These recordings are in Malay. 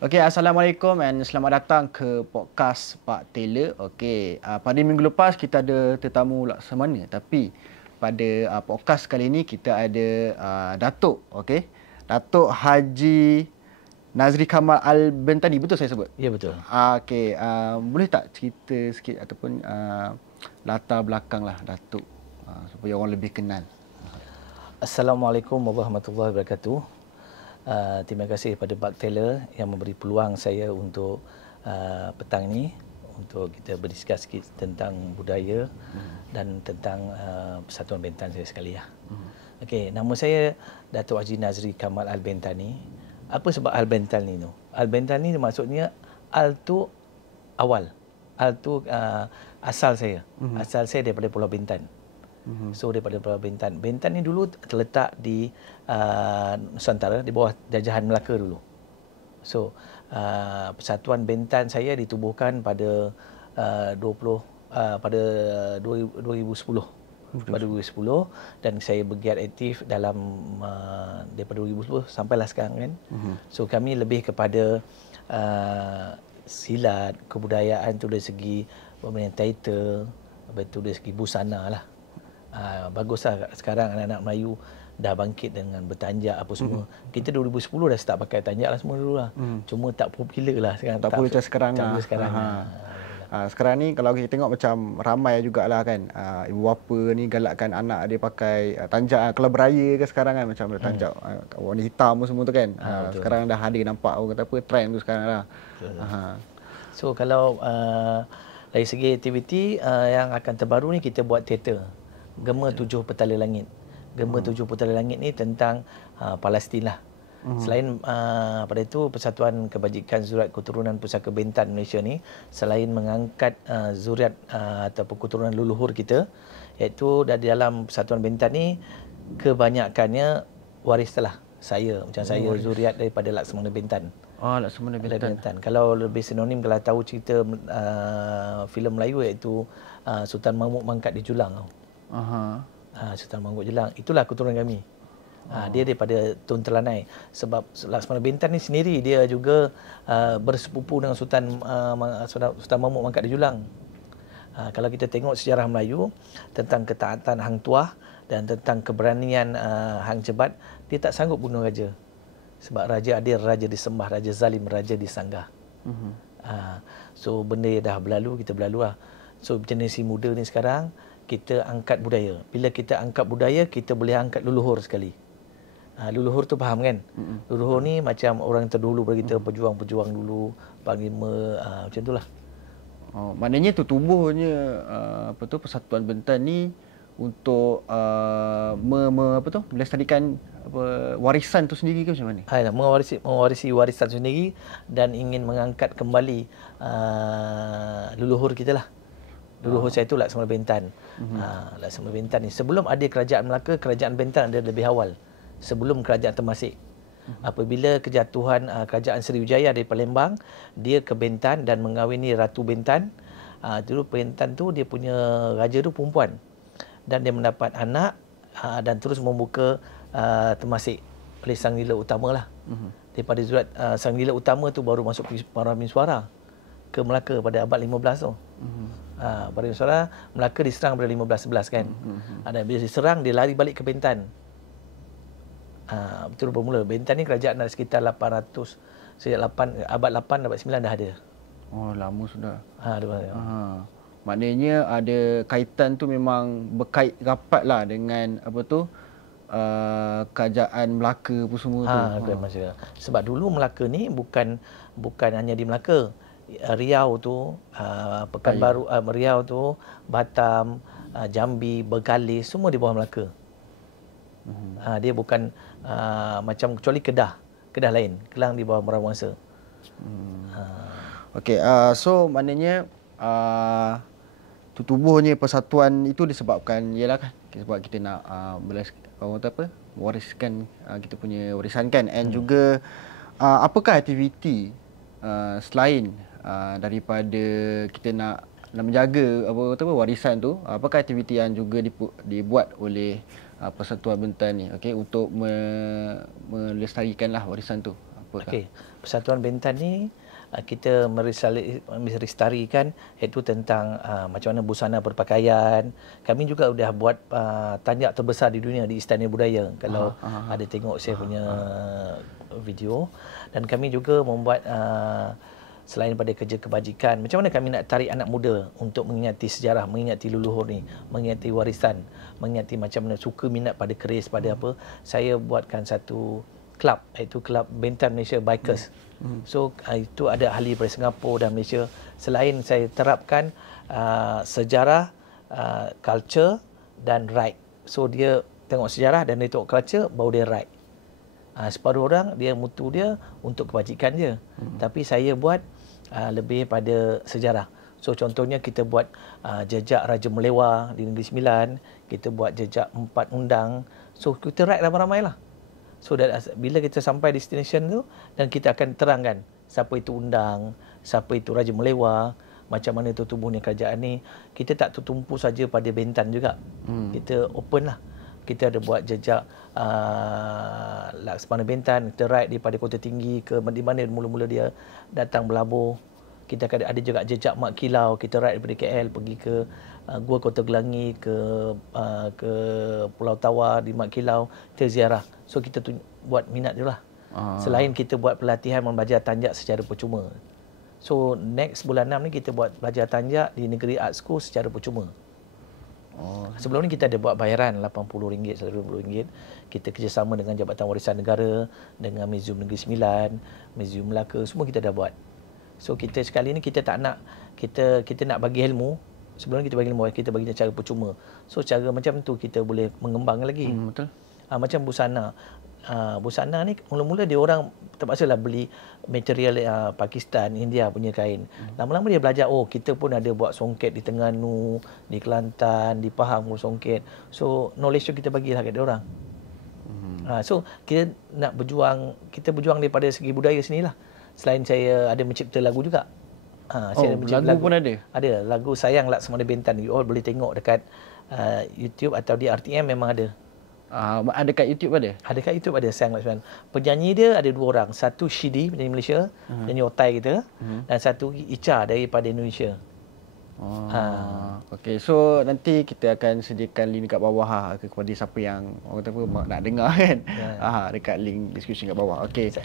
Okey, Assalamualaikum dan selamat datang ke podcast Pak Taylor. Okey, pada minggu lepas kita ada tetamu laksamana, tapi pada podcast kali ini kita ada Datuk, okey. Datuk Haji Nazri Kamal Al-Bentani, betul saya sebut? Ya, betul. Okey, boleh tak cerita sikit ataupun latar belakang lah Datuk supaya orang lebih kenal. Assalamualaikum warahmatullahi wabarakatuh. Terima kasih kepada Pak Taylor yang memberi peluang saya untuk petang ini untuk kita berdiskus sikit tentang budaya dan tentang Persatuan Bentan saya sekali ya. Okey, nama saya Datuk Haji Nazri Kamal Al-Bentani. Apa sebab Al-Bentani tu? Al-Bentani maksudnya Al tu awal. Al tu asal saya. Asal saya daripada Pulau Bintan. So daripada Pulau Bintan. Bintan ni dulu terletak di Nusantara, di bawah jajahan Melaka dulu. So Persatuan Bintan saya ditubuhkan pada 2010. Pada 2010 dan saya bergiat aktif dalam daripada 2010 sampailah sekarang kan. So kami lebih kepada silat, kebudayaan tu dari segi pemain teater, betul dari segi busana lah. Baguslah sekarang anak-anak Melayu dah bangkit dengan bertanjak apa semua. Kita 2010 dah start pakai tanjak lah semua dulu lah. Cuma tak popular lah sekarang. Tak popular macam sekarang lah. Sekarang ni kalau kita tengok macam ramai jugalah kan, ibu bapa ni galakkan anak dia pakai tanjak. Kalau beraya ke sekarang kan macam tanjak warna hitam semua tu kan. Sekarang dah ada nampak orang kata apa trend tu sekarang lah. So kalau dari segi aktiviti yang akan terbaru ni kita buat teater. Gema Tujuh Petala Langit. Gema Tujuh Petala Langit ni tentang Palestin lah. Selain pada itu Persatuan Kebajikan Zuriat Keturunan Pusaka Bintan Malaysia ni selain mengangkat zuriat ataupun keturunan leluhur kita, iaitu dari dalam Persatuan Bintan ni kebanyakannya waris telah saya, macam saya zuriat daripada Laksamana Bintan. Laksamana Bintan. Kalau lebih sinonim kalau tahu cerita filem Melayu iaitu Sultan Mahmud Mangkat di Julang. Sultan Mahmud Jelang, itulah keturunan kami. Dia daripada Tun Telanai. Sebab Laksamana Bintan ni sendiri dia juga bersepupu dengan Sultan Mahmud Mangkat di Julang. Kalau kita tengok sejarah Melayu tentang ketaatan Hang Tuah dan tentang keberanian Hang Jebat, dia tak sanggup bunuh raja. Sebab raja adil, raja disembah, raja zalim, raja disanggah. So benda dah berlalu, kita berlalu lah. So generasi muda ni sekarang kita angkat budaya. Bila kita angkat budaya, kita boleh angkat leluhur sekali. Leluhur tu faham kan? Leluhur ni macam orang terdahulu pada kita, pejuang-pejuang dulu, panglima, macam itulah. Maknanya tu tubuhnya Persatuan Bintan ni untuk melestarikan warisan tu sendiri ke macam mana? Mewarisi warisan sendiri dan ingin mengangkat kembali leluhur kita lah. Leluhur saya tu Laksamana Bintan. Laksamana Bintan ni sebelum ada kerajaan Melaka, kerajaan Bintan ada lebih awal. Sebelum kerajaan Temasek. Apabila kejatuhan kerajaan Sriwijaya dari Palembang, dia ke Bintan dan mengahwini Ratu Bintan. Dulu Bintan tu dia punya raja tu perempuan. Dan dia mendapat anak dan terus membuka Temasek oleh Sang Nila Utama lah. Daripada Zurat Sang Nila Utama tu baru masuk Parameswara ke Melaka pada abad 15 tu. Parameswara, Melaka diserang pada 1511 kan. Dan bila diserang, dia lari balik ke Bintan. Betul bermula. Bintan ni kerajaan ada sekitar 800, sejak abad 8, abad 9 dah ada. Lama sudah. Maknanya ada kaitan tu memang berkait rapat lah dengan kerajaan Melaka pun semua tu. Sebab dulu Melaka ni bukan hanya di Melaka. Riau tu, Pekanbaru, Riau tu, Batam, Jambi, Bengkalis, semua di bawah Melaka. Dia bukan macam kecuali Kedah lain. Kelang di bawah Merawangsa. Okey, so maknanya tubuhnya persatuan itu disebabkan ialah kan sebab kita nak mewariskan kita punya warisan kan, and juga apakah aktiviti selain daripada kita nak menjaga warisan tu, apakah aktiviti yang juga dibuat oleh Persatuan Bintan ni, okey, untuk melestarikanlah warisan tu? Okey. Persatuan Bentan ni kita melestarikan iaitu tentang macam mana busana berpakaian. Kami juga sudah buat tanjak terbesar di dunia di Istana Budaya kalau ada tengok saya punya video. Dan kami juga membuat selain pada kerja kebajikan, macam mana kami nak tarik anak muda untuk mengingati sejarah, mengingati leluhur ni, mengingati warisan, mengingati macam mana suka minat pada keris, pada apa. Saya buatkan satu kelab, iaitu Kelab Bentan Malaysia Bikers. So itu ada ahli dari Singapura dan Malaysia. Selain saya terapkan sejarah, culture dan ride. So dia tengok sejarah dan dia tengok culture, baru dia ride. Separuh orang dia mutu dia untuk kebajikan je. Tapi saya buat lebih pada sejarah. So contohnya kita buat jejak Raja Melewar di Negeri Sembilan, kita buat jejak 4 undang. So kita ride ramai-ramai lah. So bila kita sampai destination tu, dan kita akan terangkan siapa itu undang, siapa itu Raja Melewar, macam mana tu tubuhnya kerajaan ni. Kita tak tertumpu saja pada Bentan juga. Kita open lah. Kita ada buat jejak Laksamana Bentan, kita ride daripada Kota Tinggi ke di mana mula-mula dia datang berlabuh. Kita ada juga jejak Mak Kilau, kita ride daripada KL pergi ke Gua Kota Gelangi, ke Pulau Tawar di Mak Kilau, kita ziarah. So kita buat minat je lah. Selain kita buat pelatihan membelajar tanjak secara percuma. So next bulan 6 ni kita buat belajar tanjak di Negeri Art School secara percuma. Sebelum ni kita ada buat bayaran RM80, RM120. Kita kerjasama dengan Jabatan Warisan Negara, dengan Museum Negeri Sembilan, Museum Melaka, semua kita dah buat. So kita sekali ni kita tak nak, kita nak bagi ilmu. Sebelum kita bagi ilmu, kita bagi cara percuma. So cara macam tu kita boleh mengembang lagi. Betul. Macam busana. Busana ni mula-mula dia orang terpaksalah beli material Pakistan, India punya kain. Lama-lama dia belajar, kita pun ada buat songket di Terengganu, di Kelantan, di Pahang pun songket. So knowledge tu kita bagilah kat dia orang. So kita nak berjuang, kita berjuang daripada segi budaya sinilah. Selain saya ada mencipta lagu juga. Saya ada lagu pun ada? Ada, lagu Sayang Laksamana Bentan. You all boleh tengok dekat YouTube atau di RTM memang ada. Ada kat YouTube ada? Ada kat YouTube ada Sayang Laksamana. Penyanyi dia ada 2 orang. Satu Shidi, penyanyi Malaysia, penyanyi Otai kita. Dan satu Icha daripada Indonesia. Okey, so nanti kita akan sediakan link kat bawah kepada siapa yang orang kata apa nak dengar kan. Dekat link description kat bawah. Okey.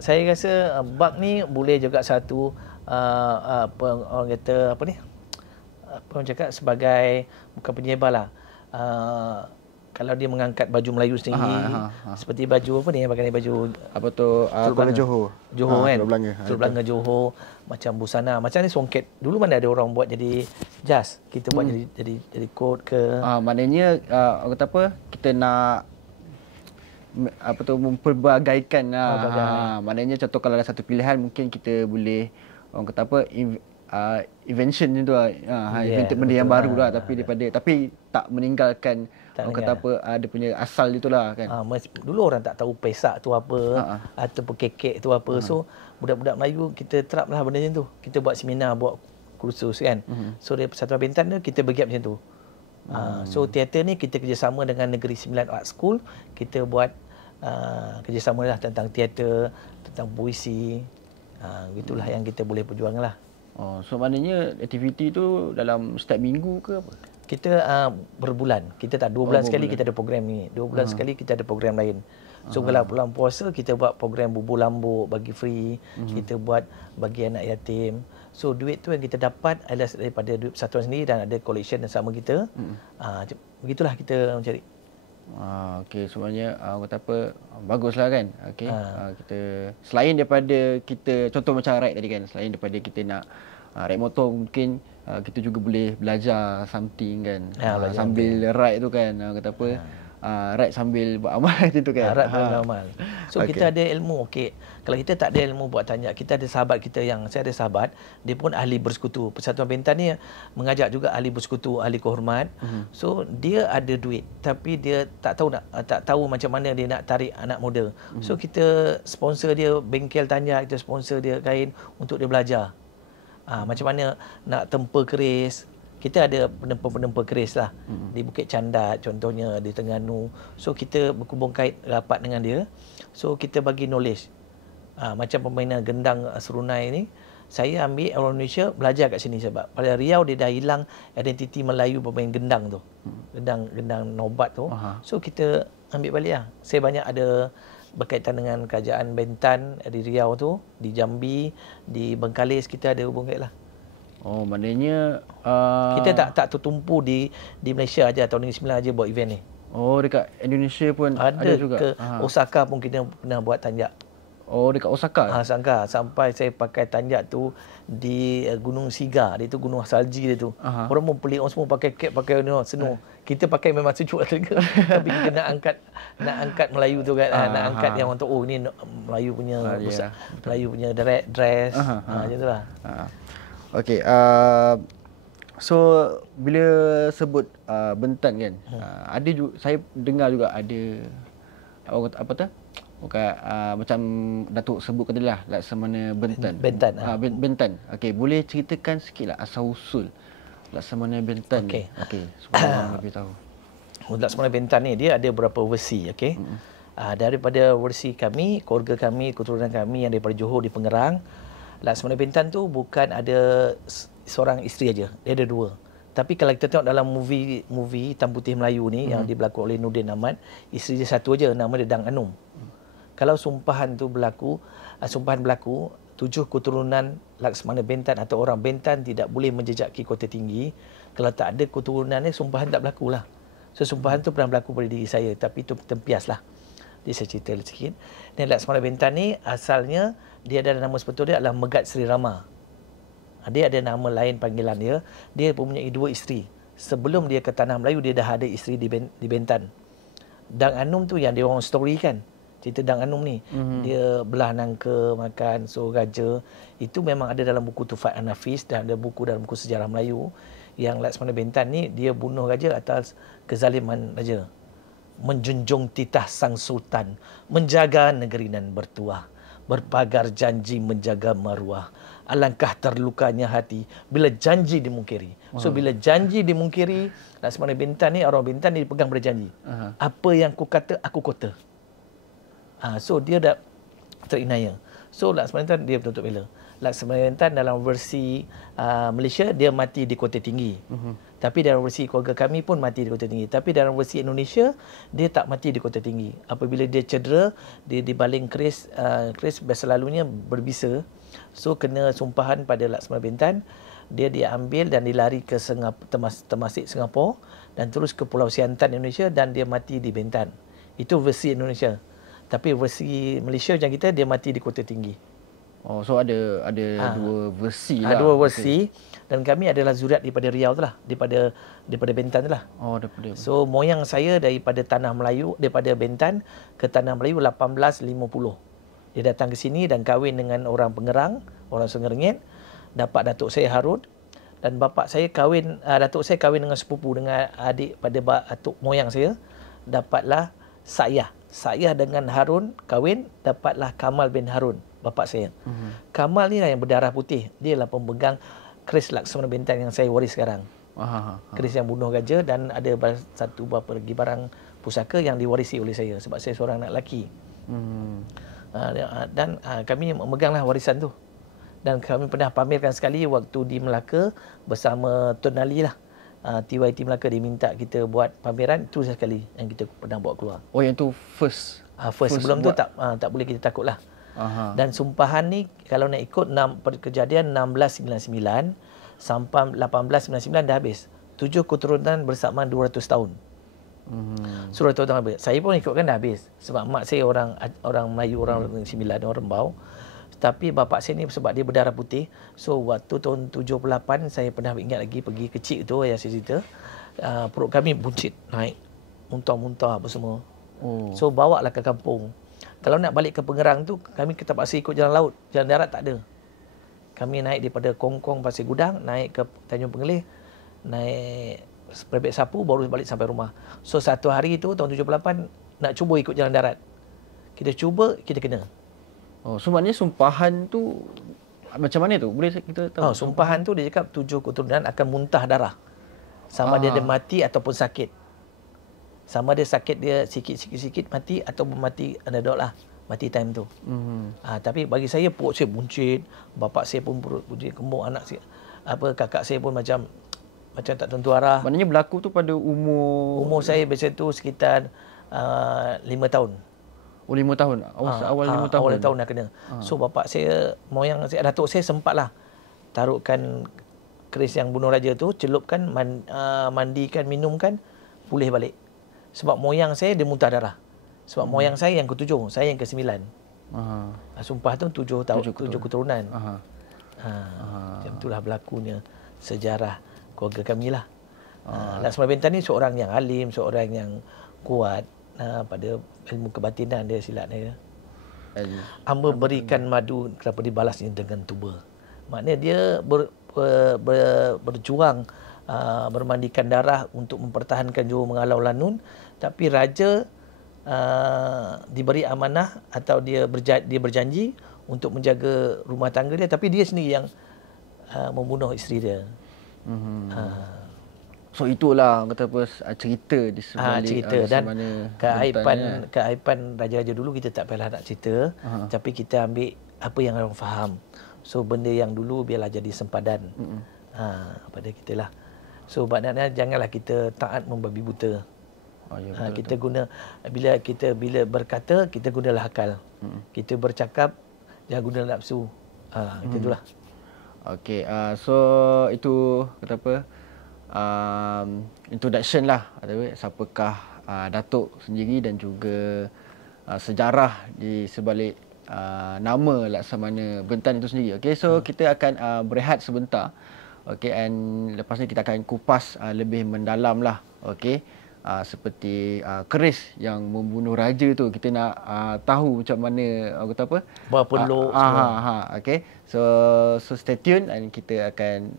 Saya rasa bak ni boleh juga satu orang kata apa ni? Apa orang cakap sebagai bukan penyebar lah. Kalau dia mengangkat baju Melayu sendiri, seperti baju apa ni, pakai baju apa tu, Kuala Johor. Johor kan. Teluk Belanga Johor, macam busana. Macam ni songket. Dulu mana ada orang buat jadi jas. Kita buat jadi coat ke. Maknanya orang kata apa? Kita nak apa tu memperbagaikan maknanya contoh kalau ada satu pilihan mungkin kita boleh orang kata apa invention tu invented benda yang baru lah, tapi tak meninggalkan orang kata apa ada punya asal itulah kan. Dulu orang tak tahu pesak tu apa ataupun kekek tu apa. So budak-budak Melayu kita teraplah benda macam tu. Kita buat seminar, buat kursus kan. So dari Persatuan Bentan tu kita bergiat macam tu. So teater ni kita kerjasama dengan Negeri Sembilan Art School. Kita buat kerjasama lah tentang teater, tentang puisi. Itulah yang kita boleh perjuang lah. So maknanya aktiviti tu dalam setiap minggu ke apa? Kita berbulan. Kita tak 2 bulan sekali kita ada program ni. 2 bulan sekali kita ada program lain. So kalau bulan puasa kita buat program bubur lambuk bagi free. Kita buat bagi anak yatim. So duit tu yang kita dapat adalah daripada duit persatuan sendiri dan ada collection sama kita. Begitulah kita mencari. Okey, sebenarnya kata apa baguslah kan. Okey. Kita selain daripada kita contoh macam ride tadi kan, selain daripada kita nak ride motor, mungkin kita juga boleh belajar something kan. Sambil ride tu kan, kata apa ride sambil buat amal macam tu kan. Ride buat amal. So kita ada ilmu. Okey, kalau kita tak ada ilmu buat tanjak, kita ada sahabat kita yang saya ada sahabat, dia pun ahli bersekutu. Persatuan Bentan ni mengajak juga ahli bersekutu, ahli kehormat. So dia ada duit tapi dia tak tahu macam mana dia nak tarik anak muda. So kita sponsor dia bengkel tanjak, kita sponsor dia kain untuk dia belajar. Macam mana nak tempa keris. Kita ada penempa-penempa keris lah di Bukit Candat contohnya, di Terengganu. So kita berhubung kait rapat dengan dia. So kita bagi knowledge. Macam permainan gendang serunai ni, saya ambil orang Indonesia belajar kat sini sebab pada Riau dia dah hilang identiti Melayu pemain gendang tu. Gendang nobat tu. So kita ambil balik lah. Saya banyak ada berkaitan dengan kerajaan Bentan di Riau tu, di Jambi, di Bengkalis kita ada hubung lah. Oh, maknanya kita tak tertumpu di Malaysia aja tahun 1999 aja buat event ni. Oh, dekat Indonesia pun ada juga. Ke Osaka pun kita pernah buat tanjak. Oh, dekat Osaka. Osaka sampai saya pakai tanjak tu di Gunung Siga, dia tu gunung salji dia tu. Orang pun pelik, orang semua pakai cap, pakai snow. Kita pakai memang sejuk telinga. Tapi kita nak angkat Melayu tu kan, nak angkat yang orang tu, oh ni Melayu punya Melayu punya dress. Macam tu lah. Okey, so bila sebut Bentan kan, ada juga, saya dengar juga ada apa tu? Bukan macam Datuk sebut tadi lah, Laksamana Bentan. Bentan. Okey, boleh ceritakan sikitlah asal usul Laksamana Bentan. Okey, supaya orang lebih tahu. Laksamana Bentan ni dia ada beberapa versi, okey. Daripada versi kami, keluarga kami, keturunan kami yang daripada Johor di Pengerang, Laksamana Bentan tu bukan ada seorang isteri aja, dia ada dua. Tapi kalau kita tengok dalam movie Hitam Putih Melayu ni yang diberlaku oleh Nurdin Ahmad, isteri dia satu aja, nama dia Dang Anum. Kalau sumpahan berlaku, 7 keturunan Laksamana Bentan atau orang Bentan tidak boleh menjejaki kota tinggi. Kalau tak ada keturunan ni, sumpahan tak berlaku lah. So sumpahan tu pernah berlaku pada diri saya, tapi itu tempias lah. Dia saya cerita sikit. Dan Laksamana Bentan ni asalnya dia ada nama sebetul dia adalah Megat Sri Rama. Dia ada nama lain panggilan dia. Dia mempunyai 2 isteri. Sebelum dia ke Tanah Melayu, dia dah ada isteri di Bentan. Dang Anum tu yang dia orang story kan. Cerita Dang Anum ni. Dia belah nangka, makan, so raja. Itu memang ada dalam buku Tufat An-Nafis dan ada buku dalam buku sejarah Melayu. Yang Laksamana Bentan ni, dia bunuh raja atas kezaliman raja. Menjunjung titah sang sultan, menjaga negeri nan bertuah, berpagar janji menjaga maruah. Alangkah terlukanya hati bila janji dimungkiri. So bila janji dimungkiri, Laksamana Bentan ni, orang Bentan ni dipegang pada janji. Apa yang aku kata, aku kota. So dia dah terinaya. So Laksamana Bentan dia betul-betul bela. Laksamana Bentan dalam versi Malaysia dia mati di Kota Tinggi. Tapi dalam versi keluarga kami pun mati di Kota Tinggi. Tapi dalam versi Indonesia dia tak mati di Kota Tinggi. Apabila dia cedera, dia dibaling keris selalunya berbisa. So kena sumpahan pada Laksamana Bentan. Dia diambil dan dilari ke Temasek Singapura dan terus ke Pulau Siantan Indonesia dan dia mati di Bentan. Itu versi Indonesia. Tapi versi Malaysia macam kita, dia mati di Kota Tinggi. Oh, so ada 2 versi lah. 2 versi. Dan kami adalah zuriat daripada Riau tu lah, daripada Bentan tu lah. Oh, daripada. So moyang saya daripada Tanah Melayu, daripada Bentan ke Tanah Melayu 1850. Dia datang ke sini dan kahwin dengan orang Pengerang, orang Sungai Rengit, dapat datuk saya Harun. Dan bapa saya kahwin, datuk saya kahwin dengan sepupu, dengan adik pada datuk moyang saya, dapatlah Sakyah. Sakyah dengan Harun kahwin, dapatlah Kamal bin Harun, bapa saya. Kamal ni lah yang berdarah putih. Dia lah pemegang keris Laksamana Bentan yang saya waris sekarang. Keris yang bunuh raja dan ada satu beberapa lagi barang pusaka yang diwarisi oleh saya sebab saya seorang anak lelaki. Dan kami memeganglah warisan tu. Dan kami pernah pamerkan sekali waktu di Melaka bersama Tun Ali lah. TYT Melaka dia minta kita buat pameran, itu sekali yang kita pernah bawa keluar. Oh, yang tu first. Sebelum tu tak boleh kita takut lah. Dan sumpahan ni kalau nak ikut kejadian 1699 sampai 1899 dah habis. 7 keturunan bersamaan 200 tahun. So 200 tahun habis. Saya pun ikutkan dah habis. Sebab mak saya orang Melayu, orang Sembilan, orang Rembau. Tapi bapa saya ni sebab dia berdarah putih. So waktu tahun 78 saya pernah ingat lagi pergi kecil tu yang saya cerita. Perut kami buncit naik. Muntah-muntah apa semua. So bawa lah ke kampung. Kalau nak balik ke Pengerang tu kami terpaksa ikut jalan laut. Jalan darat tak ada. Kami naik daripada Kongkong Pasir Gudang, naik ke Tanjung Pengelih, naik Peribet Sapu baru balik sampai rumah. So satu hari tu tahun 78 nak cuba ikut jalan darat. Kita cuba, kita kena. Oh, so maknanya sumpahan tu macam mana tu? Boleh kita tahu? Sumpahan tu dia cakap 7 keturunan akan muntah darah. Sama dia mati ataupun sakit. Sama dia sakit dia sikit-sikit mati ataupun mati underdog lah. mati time tu. Tapi bagi saya perut saya buncit, bapak saya pun perut buncit, kembung, anak saya, kakak saya pun macam tak tentu arah. Maknanya berlaku tu pada umur saya biasa tu sekitar 5 tahun. Oh, 5 tahun. Awal 5 tahun. Awal 5 tahun dah kena. So bapak saya, moyang saya, datuk saya sempatlah taruhkan keris yang bunuh raja tu, celupkan, mandikan, minumkan, pulih balik. Sebab moyang saya dia muntah darah. Sebab moyang saya yang ke-7, saya yang ke-9. Sumpah tu 7 keturunan. Macam itulah berlakunya sejarah keluarga kami lah. Laksmana Bentan ni seorang yang alim, seorang yang kuat pada ilmu kebatinan dia, silat dia. Hamba berikan madu kenapa dibalasnya dengan tuba. Maknanya dia berjuang bermandikan darah untuk mempertahankan Johor Mengalau Lanun, tapi raja diberi amanah atau dia berjanji untuk menjaga rumah tangga dia, tapi dia sendiri yang membunuh isteri dia. So itulah kata apa cerita di sebalik cerita dan keaiban raja-raja dulu kita tak payahlah nak cerita, tapi kita ambil apa yang orang faham. So benda yang dulu biarlah jadi sempadan pada kita lah. So maknanya janganlah kita taat membabi buta. Kita guna bila berkata kita gunalah akal. Kita bercakap jangan guna nafsu. Itulah. Okey, so itu kata apa? Introduction lah, siapakah Datuk sendiri dan juga sejarah di sebalik nama Laksamana Bentan itu sendiri. Okey, so kita akan berehat sebentar. Okey, and lepas ni kita akan kupas lebih mendalam lah. Okey. Seperti keris yang membunuh raja tu, kita nak tahu macam mana kata apa berapa lok okey, so stay tune dan kita akan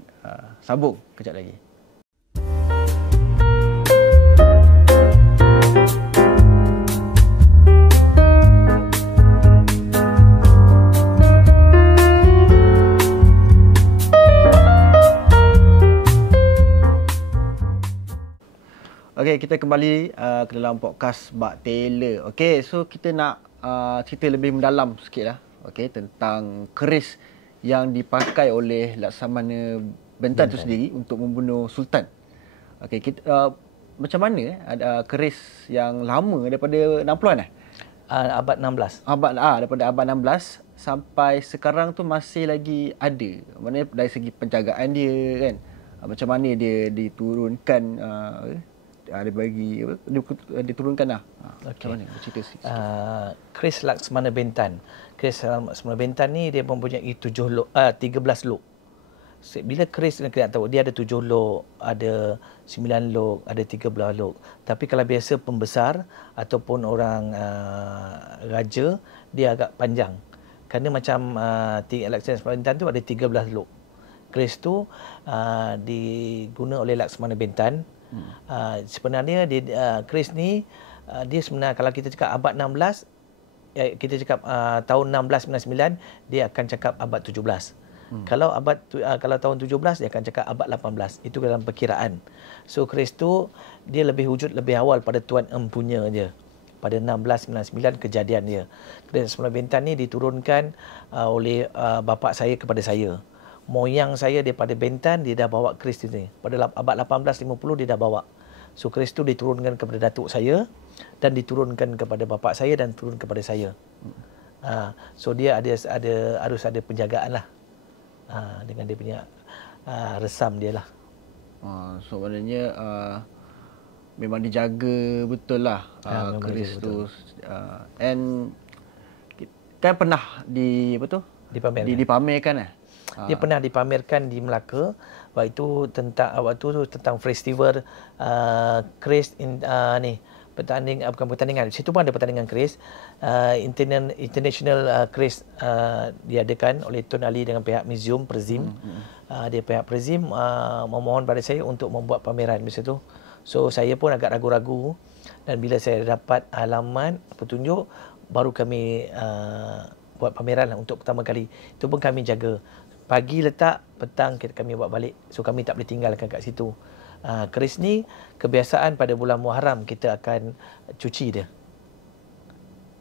sambung kejap lagi. Okey, kita kembali ke dalam podcast Bak Taylor. Okey, so kita nak cerita lebih mendalam sikitlah. Okey, tentang keris yang dipakai oleh Laksamana Bentan itu sendiri untuk membunuh sultan. Okey, kita macam mana ada keris yang lama daripada 60-an abad 16. Daripada abad 16 sampai sekarang tu masih lagi ada. Maknanya dari segi penjagaan dia kan. Macam mana dia diturunkan diturunkan lah. Macam mana? Cerita sikit. Keris Laksamana Bentan. Keris Laksamana Bentan ni dia mempunyai 13 lok. Bila keris kita nak tahu dia ada 7 lok, ada 9 lok, ada 13 lok. Tapi kalau biasa pembesar ataupun orang raja, dia agak panjang. Kerana macam Laksamana Bentan tu ada 13 lok. Keris tu diguna oleh Laksamana Bentan. Sebenarnya keris ni dia sebenarnya kalau kita cakap abad 16, kita cakap tahun 1699, dia akan cakap abad 17. Kalau tahun 17 dia akan cakap abad 18. Itu dalam perkiraan. So keris tu dia wujud lebih awal pada Tuan Empunya je. Pada 1699 kejadian dia. Keris Laksamana Bentan ni diturunkan oleh bapa saya kepada saya. Moyang saya daripada Bentan, dia dah bawa keris ni. Pada abad 1850 dia dah bawa. So keris tu diturunkan kepada datuk saya dan diturunkan kepada bapa saya dan turun kepada saya. So dia harus ada penjagaan lah. Dengan dia punya resam dia lah. So maknanya memang dijaga betul lah keris tu. And kan pernah dipamerkan Dia pernah dipamerkan di Melaka. Waktu itu tentang festival keris bukan pertandingan. Situ pun ada pertandingan keris. International keris diadakan oleh Tun Ali dengan pihak museum Perzim. Dia pihak Perzim memohon pada saya untuk membuat pameran masa tu. So saya pun agak ragu-ragu, dan bila saya dapat alamat petunjuk, baru kami buat pameran lah untuk pertama kali. Itu pun kami jaga. Pagi letak, petang kami buat balik. So kami tak boleh tinggalkan kat situ. Keris ni kebiasaan pada bulan Muharram kita akan cuci dia.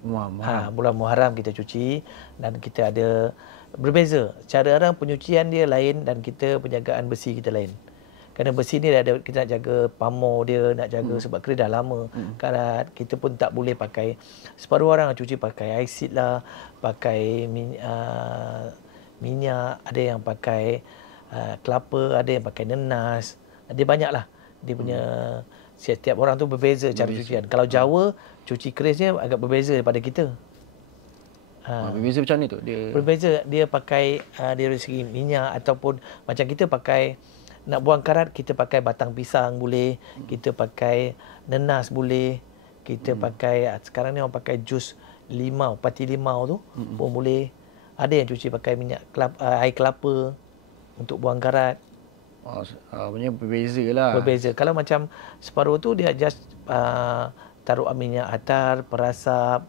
Bulan Muharram kita cuci, dan kita ada berbeza. Cara orang penyucian dia lain dan kita penjagaan besi kita lain. Kerana besi ni ada, kita nak jaga pamor dia, nak jaga sebab keris dah lama karat. Kita pun tak boleh pakai, separuh orang cuci pakai acid lah, pakai minyak, ada yang pakai kelapa, ada yang pakai nenas. Dia banyak lah. Dia punya setiap orang tu berbeza cara cucian. Kalau Jawa cuci kerisnya agak berbeza daripada kita. Berbeza macam ni tu? Berbeza. Dia pakai dari segi minyak, ataupun macam kita pakai, nak buang karat kita pakai batang pisang boleh, kita pakai nenas boleh, kita pakai, sekarang ni orang pakai jus limau, pati limau tu pun boleh. Ada yang cuci pakai minyak air kelapa untuk buang karat. Maksudnya berbeza lah. Berbeza. Kalau macam separuh tu dia just taruh minyak atar, perasap,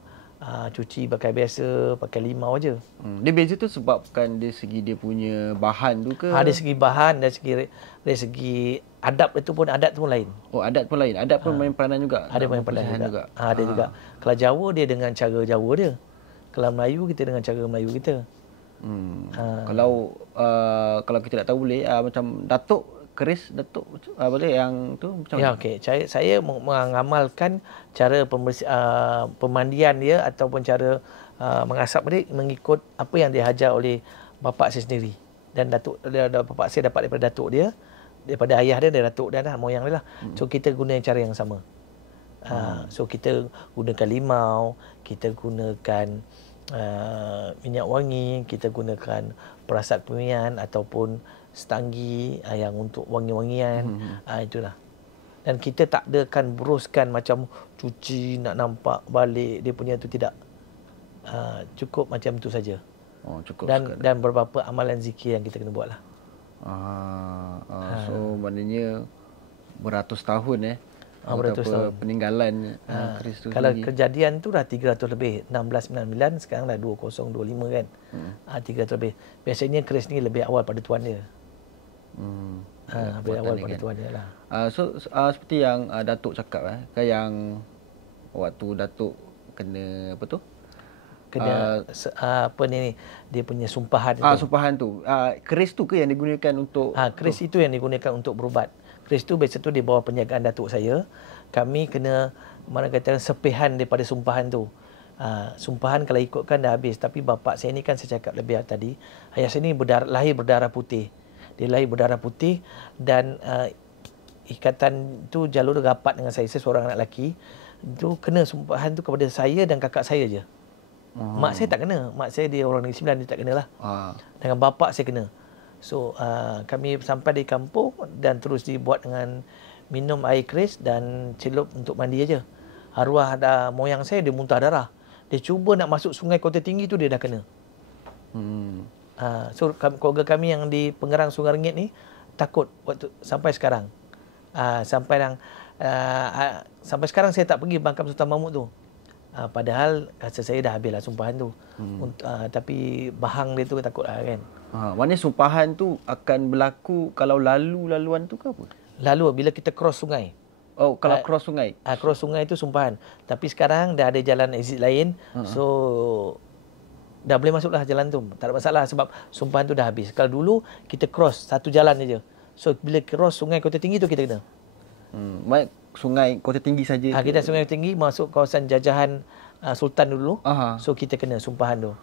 cuci pakai biasa, pakai limau aja. Dia beza tu sebabkan dari segi dia punya bahan tu ke? Dari segi bahan, dari segi adab itu pun, adat tu pun lain. Adat pun lain. Adat pun main peranan juga. Ada main peranan juga. Ada juga. Kalau Jawa dia dengan cara Jawa dia. Kalau Melayu kita dengan cara Melayu kita. Kalau kita tak tahu boleh macam datuk keris datuk boleh yang tu macam ya, okey. Saya mengamalkan cara pemandian dia ataupun cara mengasap dia mengikut apa yang diajar oleh bapa saya sendiri. Dan bapa saya dapat daripada datuk dia, daripada ayah dia, dari datuk dia lah, moyang dia lah. So kita guna cara yang sama. So kita gunakan limau, kita gunakan minyak wangi, kita gunakan perasap kemimian ataupun stanggi yang untuk wangi-wangian. Itulah. Dan kita tak adakan beruskan macam cuci nak nampak balik dia punya tu, tidak. Cukup macam tu saja. Cukup dan beberapa amalan zikir yang kita kena buat lah. So maknanya beratus tahun beratus tahun peninggalan keris tu. Kalau kejadian tu dah 300 lebih, 1699, sekarang dah 2025 kan. 300 lebih. Biasanya keris ni lebih awal pada tuan dia. Lebih awal pada tuan dia lah. So seperti yang Datuk cakap kan, yang waktu Datuk kena apa tu? Kena apa ni dia punya sumpahan tu. Sumpahan tu. Keris tu ke yang digunakan untuk keris itu yang digunakan untuk berubat. Keris tu biasa tu di bawah penjagaan datuk saya. Kami kena kata sepihan daripada sumpahan tu. Sumpahan kalau ikutkan dah habis, tapi bapa saya ni kan saya cakap lebih tadi, ayah saya ni lahir berdarah putih. Dia lahir berdarah putih dan ikatan tu jalur rapat dengan saya seorang anak lelaki. Tu kena sumpahan tu kepada saya dan kakak saya je. Mak saya tak kena. Mak saya dia orang Negeri Sembilan, dia tak kena lah. Dengan bapa saya kena. So kami sampai di kampung dan terus dibuat dengan minum air keris dan celup untuk mandi aja. Arwah moyang saya dia muntah darah. Dia cuba nak masuk sungai Kota Tinggi tu dia dah kena. So keluarga kami yang di Pengerang Sungai Rengit ni takut waktu sampai sekarang. Sampai sekarang saya tak pergi makam Sultan Mahmud tu. Padahal rasa saya dah habislah sumpahan tu. Tapi bahang dia tu takut lah kan. Maknanya sumpahan tu akan berlaku kalau laluan tu ke apa? Lalu bila kita cross sungai. Kalau cross sungai. Cross sungai tu sumpahan. Tapi sekarang dah ada jalan exit lain. So dah boleh masuklah jalan tu. Tak ada masalah sebab sumpahan tu dah habis. Kalau dulu kita cross satu jalan saja. So bila cross sungai Kota Tinggi tu kita kena. Sungai Kota Tinggi saja. Kita sungai Tinggi masuk kawasan jajahan Sultan dulu. So kita kena sumpahan tu.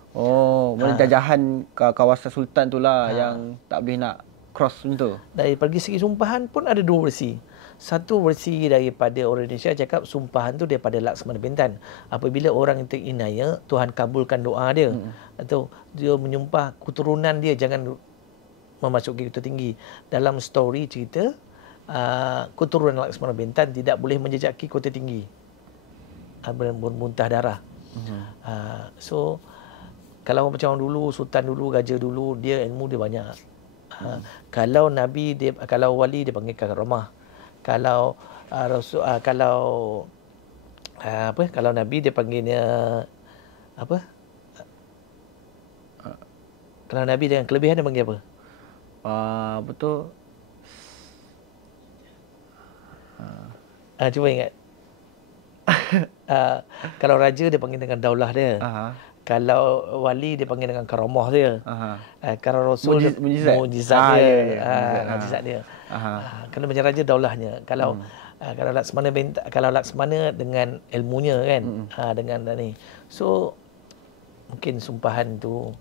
Jajahan kawasan Sultan tu lah yang tak boleh nak cross macam tu. Dari pergi segi sumpahan pun ada dua versi. Satu versi daripada orang Indonesia cakap sumpahan tu daripada Laksmana Bintan. Apabila orang itu inaya, Tuhan kabulkan doa dia. Atau dia menyumpah keturunan dia jangan memasuki Kota Tinggi. Dalam story cerita, keturunan Laksmana Bintan tidak boleh menjejaki Kota Tinggi. Bermuntah darah. So kalau macam dulu, Sultan dulu, Raja dulu, dia ilmu dia banyak. Kalau Nabi, kalau wali dia panggil karamah. Kalau Rasul, kalau Nabi dia panggilnya apa? Kalau Nabi dengan kelebihan dia panggil apa? Betul. Cuba ingat. Kalau raja dia panggil dengan daulah dia. Kalau wali dia panggil dengan karamah dia. Kalau rasul mukjizat dia. Mukjizat dia. Kalau macam raja daulahnya. Kalau kalau Laksmana dengan ilmunya kan. Dengan ni. So mungkin sumpahan tu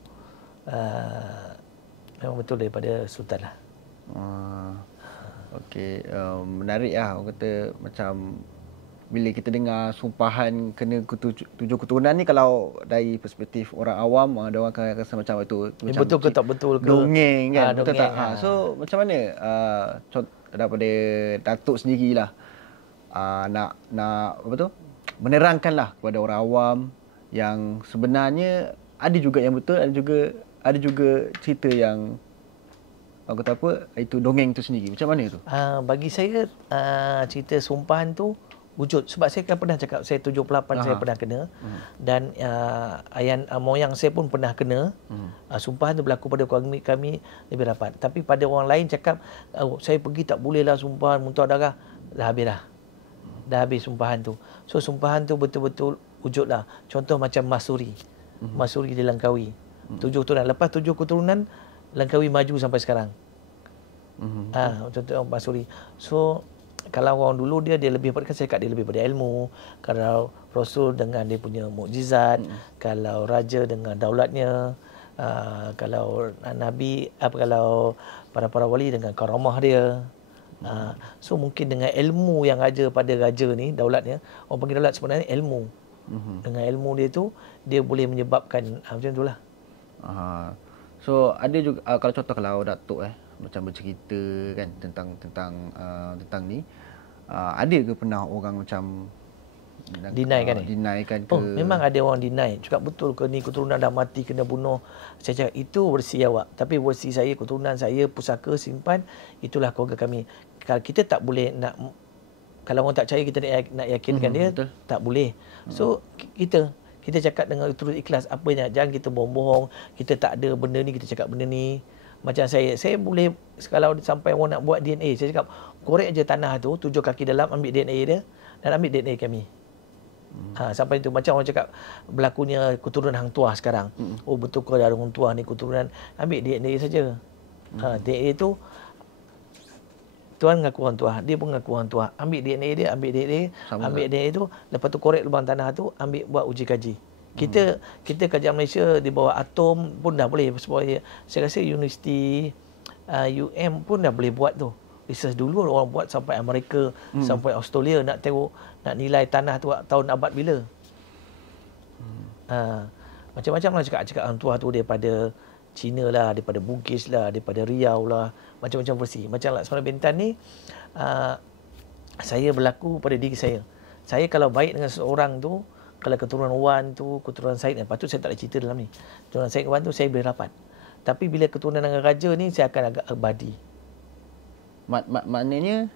memang betul daripada sultan lah. Okey, menarik lah. Orang kata macam bila kita dengar sumpahan kena tujuh keturunan ni, kalau dari perspektif orang awam, dia orang akan rasa macam itu macam betul ke tak betul ke, dongeng kan, betul dongeng, tak? So macam mana daripada Datuk sendirilah nak apa tu, menerangkanlah kepada orang awam yang sebenarnya ada juga yang betul, ada juga cerita yang orang kata apa, itu dongeng tu sendiri. Macam mana tu? Bagi saya cerita sumpahan tu wujud. Sebab saya kan pernah cakap, saya 78 saya pernah kena. Dan ayah moyang saya pun pernah kena. Sumpahan tu berlaku pada keluarga kami lebih rapat. Tapi pada orang lain cakap, saya pergi tak bolehlah sumpahan, muntah darah. Dah habis dah. Dah habis sumpahan tu. So sumpahan tu betul-betul wujud lah. Contoh macam Masuri. Masuri di Langkawi. 7 keturunan. Lepas 7 keturunan, Langkawi maju sampai sekarang. Contoh Masuri. So kalau orang dulu dia lebih pada, saya cakap dia lebih pada ilmu. Kalau Rasul dengan dia punya mukjizat, kalau raja dengan daulatnya, kalau Nabi kalau para wali dengan karamah dia. So mungkin dengan ilmu yang ada pada raja ni, daulatnya, orang panggil daulat sebenarnya ilmu. Dengan ilmu dia tu, dia boleh menyebabkan macam itulah. So ada juga kalau contoh kalau Datuk macam bercerita kan tentang ni, ada ke pernah orang macam deny kan ke? Memang ada orang deny. Cakap betul ke ni keturunan dah mati kena bunuh. Saya cakap itu versi awak. Tapi versi saya, keturunan saya, pusaka simpan, itulah keluarga kami. Kalau kita tak boleh nak, kalau orang tak percaya kita nak yakinkan dia, betul. Tak boleh. So kita cakap dengan terus ikhlas, apa yang jangan kita bohong-bohong, kita tak ada benda ni, kita cakap benda ni. Macam saya boleh, kalau sampai orang nak buat DNA, saya cakap korek je tanah tu 7 kaki dalam, ambil DNA dia dan ambil DNA kami. Sampai itu macam orang cakap berlakunya keturunan hang tuah sekarang. Oh betul ke ada hang tuah ni keturunan, ambil DNA saja. DNA tu tuan mengaku hang tuah, dia pun mengaku hang tuah. Ambil DNA dia, ambil DNA tu, lepas tu korek lubang tanah tu, ambil buat uji kaji. Kita kerajaan Malaysia di bawah atom pun dah boleh. Sebab saya rasa universiti UM pun dah boleh buat tu. Research dulu orang buat sampai Amerika, sampai Australia, nak tengok, nak nilai tanah tu tahun abad bila. Macam-macam lah cakap hang tuah tu daripada Cina lah, daripada Bugis lah, daripada Riau lah, macam-macam versi. Macam Laksmana Bintan ni, saya berlaku pada diri saya. Saya kalau baik dengan seseorang tu, kalau keturunan Wan tu, keturunan Said, patut saya tak ada cerita dalam ni. Keturunan Said Wan tu saya boleh rapat. Tapi bila keturunan dengan raja ni, saya akan agak badi. Maknanya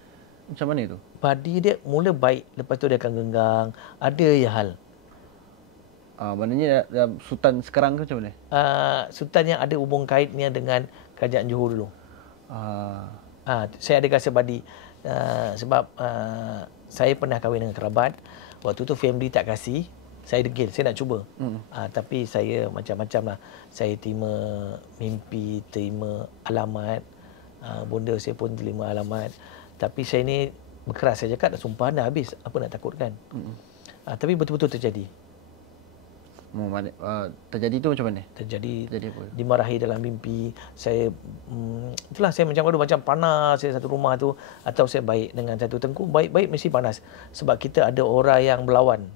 macam mana tu? Badi dia mula baik, lepas tu dia akan genggang. Ada ya hal. Maknanya Sultan sekarang ke macam mana? Sultan yang ada hubung kaitnya dengan kerajaan Johor dulu. Saya ada rasa badi. Sebab saya pernah kahwin dengan kerabat. Waktu tu family tak kasih. Saya degil, saya nak cuba. Tapi saya macam-macam lah. Saya terima mimpi, terima alamat. Bonda saya pun terima alamat. Tapi saya ni berkeras. Saya cakap dah sumpah dah habis. Apa nak takutkan? Tapi betul-betul terjadi. Terjadi tu macam mana? Terjadi apa? Dimarahi dalam mimpi. Saya itulah saya macam panas saya satu rumah tu, atau saya baik dengan satu tengku, baik-baik mesti panas sebab kita ada orang yang berlawan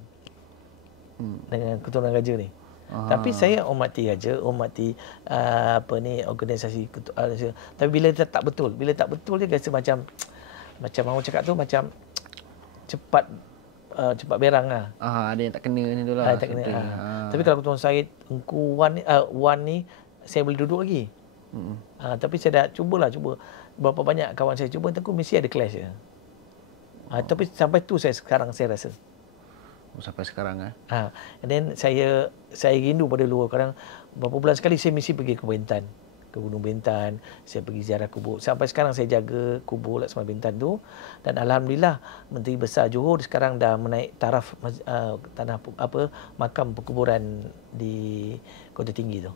dengan keturunan raja ni. Tapi saya hormati raja, hormati organisasi tapi bila tak betul, dia rasa macam orang cakap tu macam cepat berang lah. Ada yang tak kena ni tu lah. Tak kena. Tapi kalau keturunan Said, Engku Wan ni, saya boleh duduk lagi. Tapi saya dah cuba. Berapa banyak kawan saya cuba, Tengku mesti ada clash je. Tapi sampai tu sekarang saya rasa. Sampai sekarang And then saya rindu pada luar. Kadang berapa bulan sekali saya mesti pergi ke Bintan. ke Gunung Bintan, saya pergi ziarah kubur. Sampai sekarang saya jaga kubur Laksamana Bintan tu, dan alhamdulillah Menteri Besar Johor sekarang dah menaik taraf tanah makam perkuburan di Kota Tinggi tu.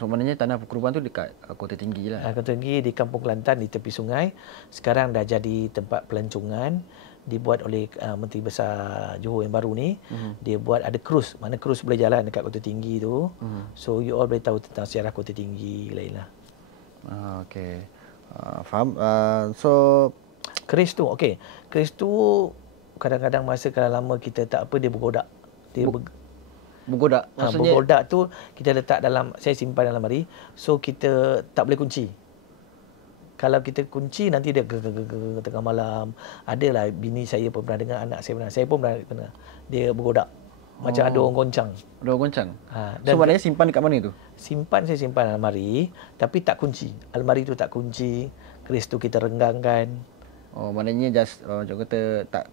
So maknanya tanah perkuburan tu dekat Kota Tinggi lah. Kota Tinggi di Kampung Kelantan di tepi sungai. Sekarang dah jadi tempat pelancongan dibuat oleh Menteri Besar Johor yang baru ni. Dia buat ada cruise, mana cruise boleh jalan dekat Kota Tinggi tu. So you all boleh tahu tentang sejarah Kota Tinggi lain lah. Okey. Faham. So keris tu, okey. Keris tu kadang-kadang masa kalau lama kita tak apa, dia bergodak. Dia bergodak. Maksudnya bergodak tu kita letak dalam, saya simpan dalam lemari. So kita tak boleh kunci. Kalau kita kunci nanti dia tengah malam. Adalah bini saya pun pernah dengar, anak saya pernah. Saya pun pernah. Dia bergodak. Macam ada orang goncang. Ada orang goncang? Dan so maknanya simpan dekat mana tu? Saya simpan dalam almari. Tapi tak kunci. Almari tu tak kunci. Keris tu kita renggangkan. Maknanya just macam kata tak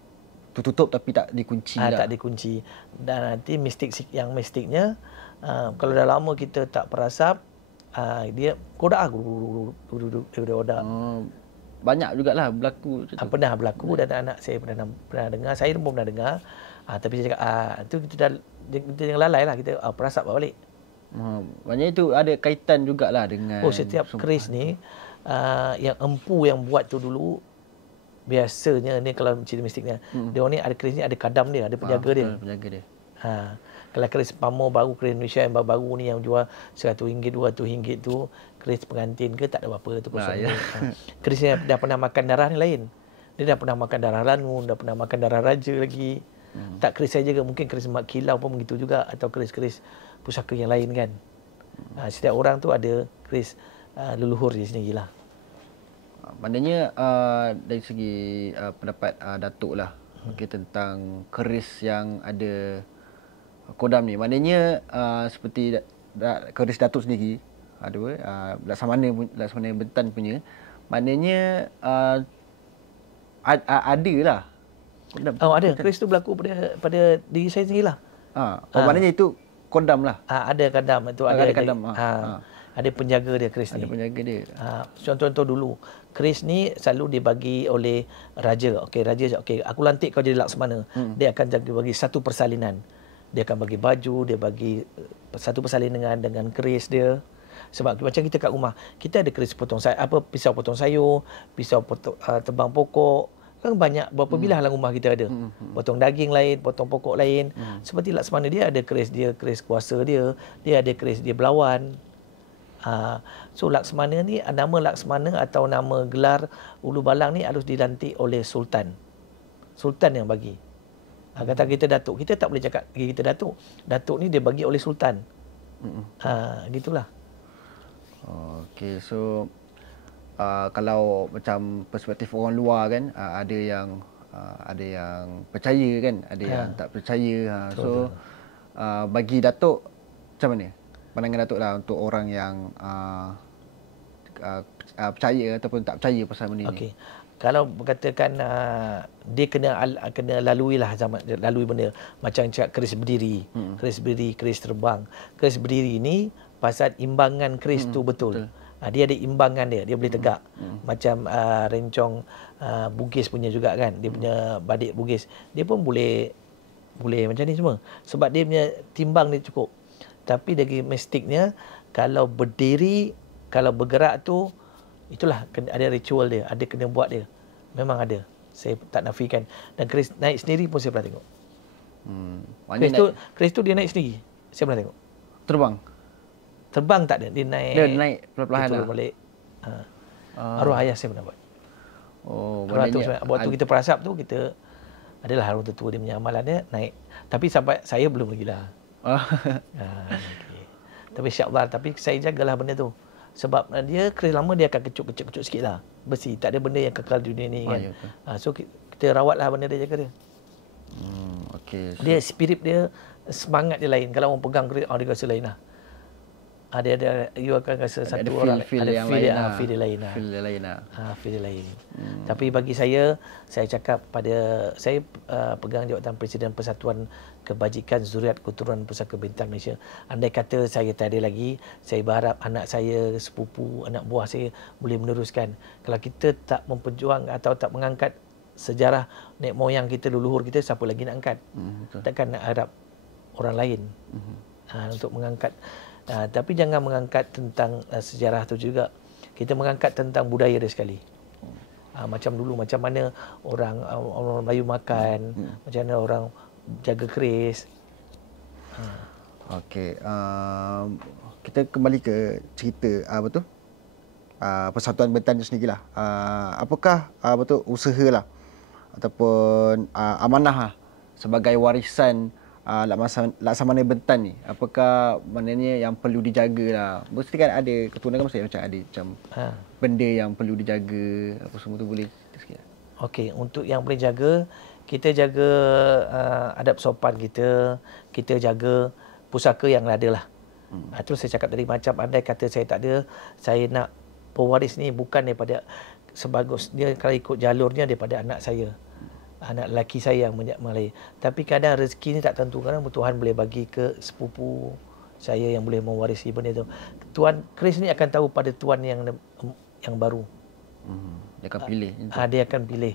tutup tapi tak dikunci lah. Tak dikunci. Dan nanti mistiknya, kalau dah lama kita tak perasap, dia kodak kodak. Banyak jugalah berlaku. Pernah berlaku dan anak saya pernah dengar, saya pun pernah dengar. Tapi saya cakap tu kita jangan lalai lah, kita perasap balik. Maknanya itu ada kaitan jugalah dengan setiap keris ni yang empu yang buat tu dulu, biasanya ni kalau cerita mistiknya, dia ni ada keris ni ada kadam dia, ada penjaga dia. Penjaga dia. Kalau keris pamor baru, keris Indonesia yang baru ni yang jual RM100, RM200 tu, keris pengantin ke tak ada apa-apa tu kosong. Keris yang dah pernah makan darah ni lain. Dia dah pernah makan darah lanun, dah pernah makan darah raja lagi. Tak keris saya juga, mungkin keris mak kilau pun begitu juga, atau keris-keris pusaka yang lain kan. Setiap orang tu ada keris leluhur dia sendirilah. Maknanya dari segi pendapat Datuk lah, tentang keris yang ada kodam ni, maknanya seperti keris Datuk sendiri ada Laksamana Bintan punya, maknanya ada lah kodam. Ada. Keris tu berlaku pada diri saya sendirilah. Maknanya itu kodam lah. Ada kodam itu, ada kodam. Ada penjaga dia keris ni. Ada penjaga dia. Contoh dulu, keris ni selalu dibagi oleh raja. Raja aku lantik kau jadi Laksamana. Dia akan bagi satu persalinan. Dia akan bagi baju, dia bagi satu persalinan dengan keris dia. Sebab macam kita kat rumah, kita ada keris pisau potong sayur, pisau tebang pokok. Kan banyak, berapa bilah lah rumah kita ada. Potong daging lain, potong pokok lain. Seperti Laksamana, dia ada keris dia, keris kuasa dia ada keris dia berlawan. So Laksamana ni, nama Laksamana atau nama gelar Ulu Balang ni harus dilantik oleh Sultan. Sultan yang bagi. Kata kita Datuk, kita tak boleh cakap kita Datuk. Datuk ni dia bagi oleh Sultan. Gitulah. Okey, so kalau macam perspektif orang luar kan, ada yang percaya kan, ada yang tak percaya. So bagi Datuk macam mana pandangan Datuk lah untuk orang yang percaya ataupun tak percaya pasal benda ni? Kalau berkatakan dia kena lalui benda macam cakap keris berdiri, keris terbang. Keris berdiri ni pasal imbangan keris tu betul. Dia ada imbangan dia boleh tegak. Macam rencong Bugis punya juga kan, dia punya badik Bugis, dia pun boleh macam ni semua. Sebab dia punya timbang dia cukup. Tapi dari mistiknya, kalau berdiri, kalau bergerak tu, itulah ada ritual dia, ada kena buat dia. Memang ada. Saya tak nafikan. Dan keris naik sendiri pun saya pernah tengok. Keris tu dia naik sendiri. Saya pernah tengok. Terbang tak ada, dia naik perlahan-lahan lah. Balik. Arwah ayah saya pernah buat. Waktu kita perasap tu, kita adalah arwah tertua dia punya amalan dia naik. Tapi sampai saya belum lagi lah. Tapi insya-Allah, tapi saya jagalah benda tu. Sebab dia keris lama dia akan kecut sikit lah. Besi, tak ada benda yang kekal di dunia ni kan. So kita rawatlah benda dia, jaga dia. Dia spirit dia, semangat dia lain. Kalau orang pegang keris, dia rasa lain lah. You akan rasa satu orang feel dia lain lah. Tapi bagi saya cakap saya pegang jawatan Presiden Persatuan kebajikan zuriat keturunan Pusaka Bintang Malaysia. Andai kata saya tak ada lagi, saya berharap anak saya, sepupu, anak buah saya boleh meneruskan. Kalau kita tak memperjuang atau tak mengangkat sejarah nenek moyang kita, leluhur kita, siapa lagi nak angkat? Takkan nak harap orang lain untuk mengangkat. Tapi jangan mengangkat tentang sejarah tu juga. Kita mengangkat tentang budaya dia sekali. Macam dulu, macam mana orang Melayu makan, macam mana orang jaga keris. Okey, kita kembali ke cerita Persatuan Bentan itu sendirilah. Apakah usaha ataupun amanah sebagai warisan Laksamana Bentan ni? Apakah maknanya yang perlu dijaga lah? Mesti kan ada keturunan, kan mesti macam ada benda yang perlu dijaga, apa semua tu, boleh cerita sikit? Okey, untuk yang boleh jaga, kita jaga adab sopan kita jaga pusaka yang ada lah. Itu saya cakap tadi, macam andai kata saya tak ada, saya nak pewaris ni bukan daripada sebagus dia, kalau ikut jalurnya daripada anak saya, anak lelaki saya yang mengalih. Tapi kadang rezeki ni tak tentu, kadang Tuhan boleh bagi ke sepupu saya yang boleh mewarisi benda tu. Tuan keris ni akan tahu pada tuan yang baru. Dia akan pilih. Dia akan pilih.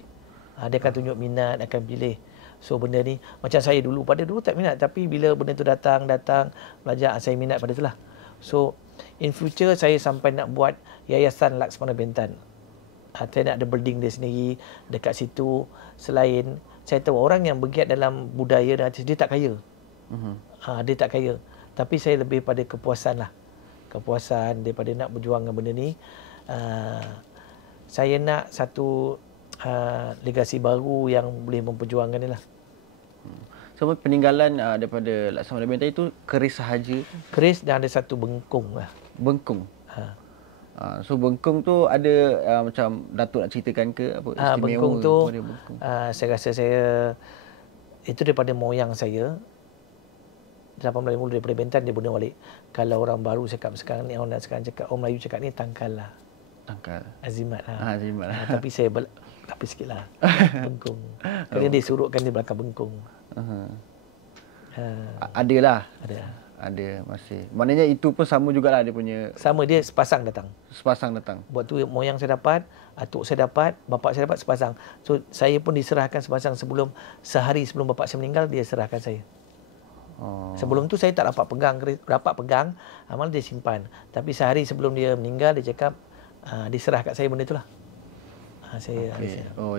Dia akan tunjuk minat, akan pilih. So benda ni, macam saya dulu, pada dulu tak minat, tapi bila benda tu datang belajar, saya minat pada tu lah. So in future saya sampai nak buat Yayasan Laksamana Bentan. Saya nak ada building dia sendiri dekat situ. Selain saya tahu orang yang bergiat dalam budaya dan artis, dia tak kaya. Dia tak kaya. Tapi saya lebih pada kepuasan lah. Kepuasan daripada nak berjuang dengan benda ni. Saya nak satu legasi baru yang boleh memperjuangkan ni lah. So peninggalan daripada Laksamana Bentan itu keris sahaja? Keris dan ada satu bengkung lah. Bengkung? So bengkung tu ada macam Datuk nak ceritakan ke apa istimewa? Bengkung tu bengkung? Saya rasa itu daripada moyang saya. 1850 daripada Bentan dia guna balik. Kalau orang baru cakap sekarang ni, orang sekarang cakap, orang Melayu cakap ni tangkal lah. Tangkal. Azimat lah. Azimat lah. Tapi saya tapi sikit lah. Bengkung. Kerana dia surutkan di belakang bengkung. Ada lah. Ada masih. Maknanya itu pun sama jugalah dia punya. Sama, dia sepasang datang. Buat tu moyang saya dapat, atuk saya dapat, bapak saya dapat sepasang. So saya pun diserahkan sepasang sehari sebelum bapak saya meninggal, dia serahkan saya. Sebelum tu saya tak dapat pegang, amal dia simpan. Tapi sehari sebelum dia meninggal, dia cakap diserah kat saya benda itulah.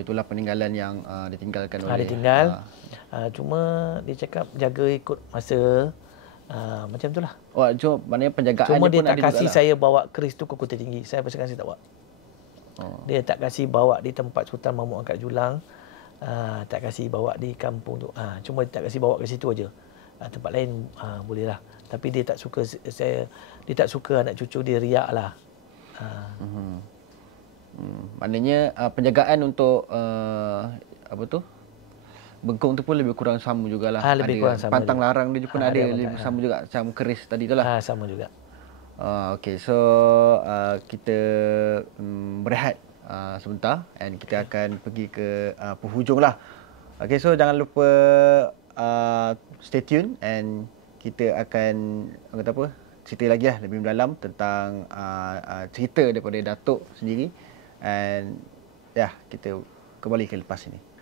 Itulah peninggalan yang ditinggalkan oleh. Ditinggal. Cuma dia cakap jaga ikut masa. Macam itulah. Maknanya penjagaan cuma dia pun tak kasih saya bawa keris tu ke Kota Tinggi. Saya pasal saya tak bawa. Dia tak kasih bawa di tempat Sultan Mahmud angkat Julang. Tak kasih bawa di kampung tu. Cuma dia tak kasih bawa ke situ aja. Tempat lain boleh lah. Tapi dia tak suka dia tak suka anak cucu dia riak lah. Maknanya penjagaan untuk bengkung tu pun lebih kurang sama jugalah. Lebih kurang sama. Pantang juga. Larang dia pun ada lebih sama juga macam keris tadi tu lah. Sama juga. Okey, so kita berehat sebentar and kita akan pergi ke penghujung lah. Okey, so jangan lupa stay tune and kita akan cerita lagi lah lebih mendalam tentang cerita daripada Datuk sendiri, and kita kembali ke lepas ini.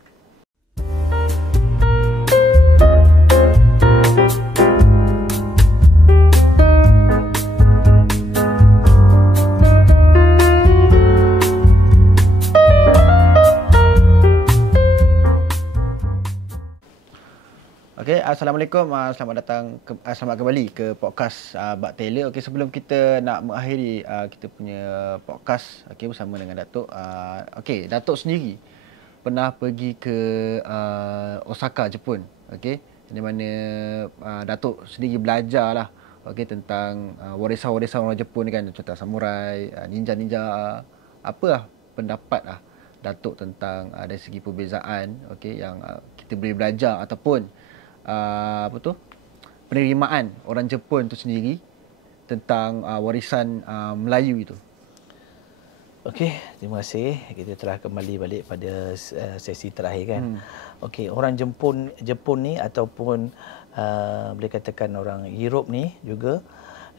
Okey, assalamualaikum. Selamat kembali ke podcast Bak Taylor. Okey, sebelum kita nak mengakhiri kita punya podcast bersama dengan Datuk. Okey, Datuk sendiri pernah pergi ke Osaka, Jepun. Okey, di mana Datuk sendiri belajarlah tentang warisan-warisan orang Jepun kan, contoh samurai, ninja-ninja. Apa pendapat Datuk tentang dari segi perbezaan yang kita boleh belajar ataupun penerimaan orang Jepun tu sendiri tentang warisan Melayu itu? Okey, terima kasih. Kita telah kembali balik pada sesi terakhir kan. Okey, orang Jepun ni ataupun boleh katakan orang Europe ni juga,